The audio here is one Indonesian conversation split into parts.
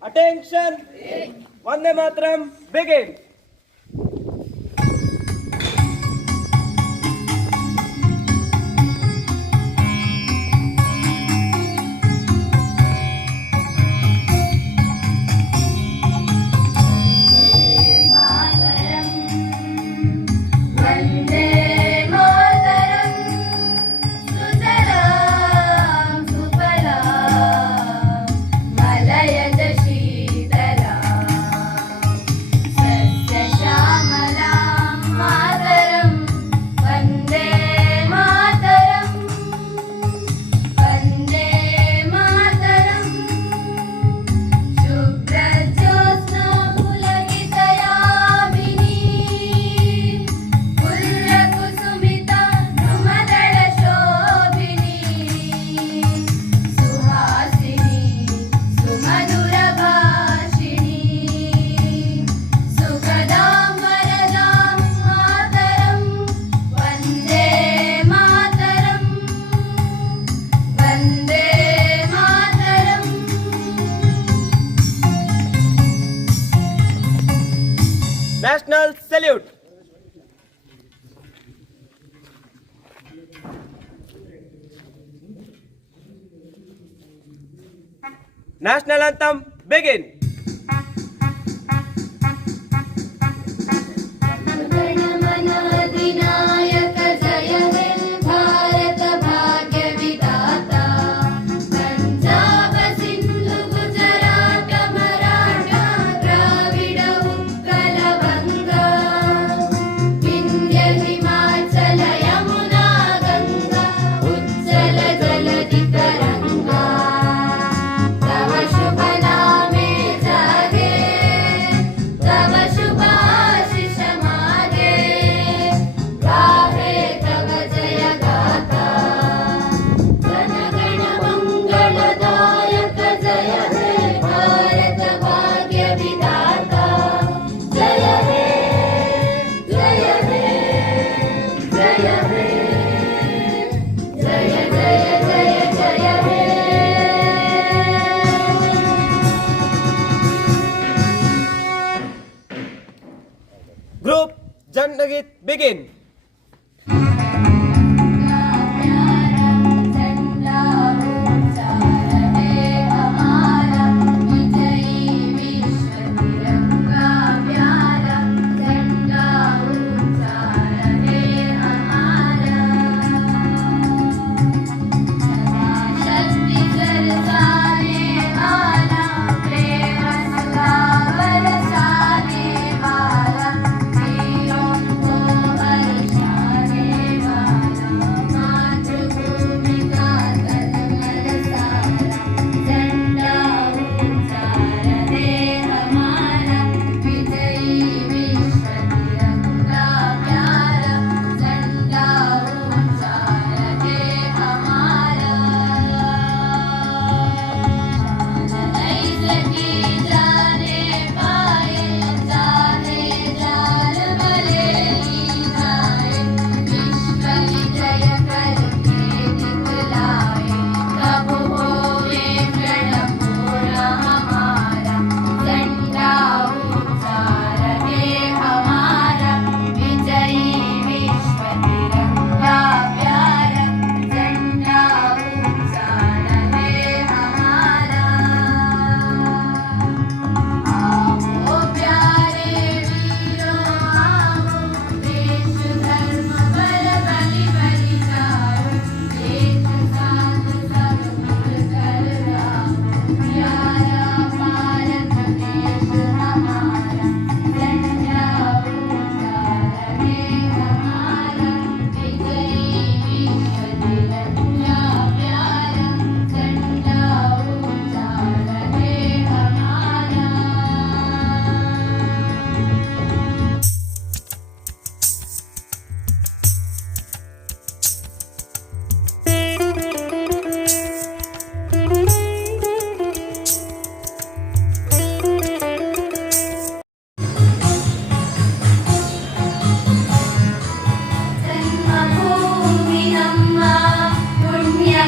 Attention! day, Matram, begin! National anthem begin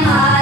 my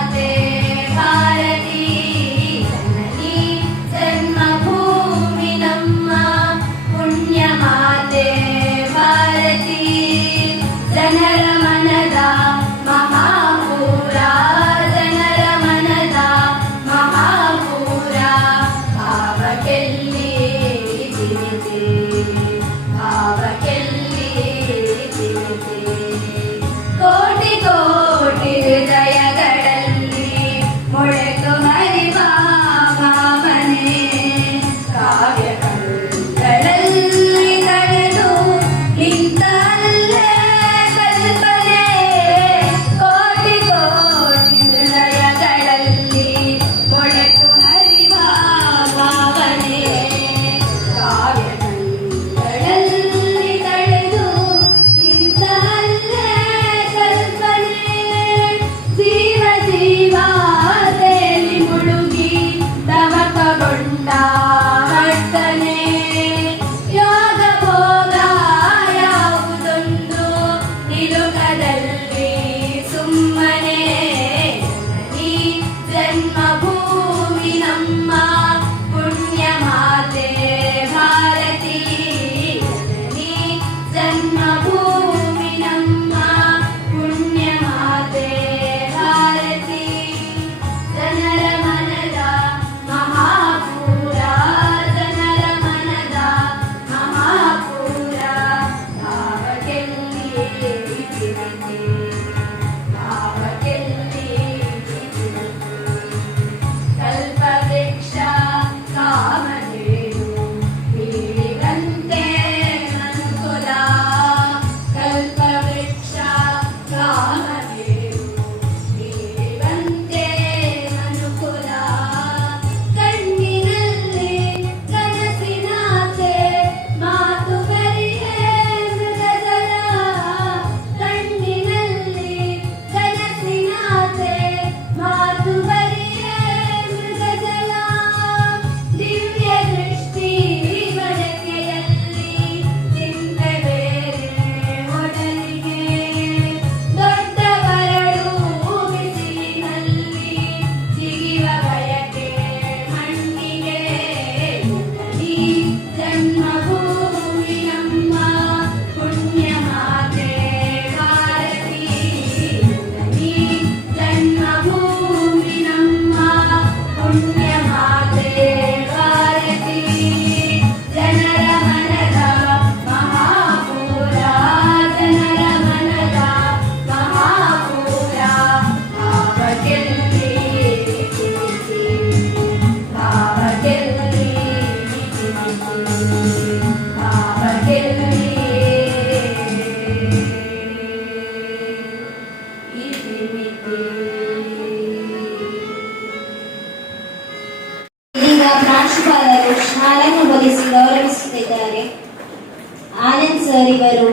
ಸರಿವರು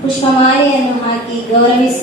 ಪುಷ್ಪಮಾಲೆಯನ್ನು ಹಾಕಿ ಗೌರವಿಸಿ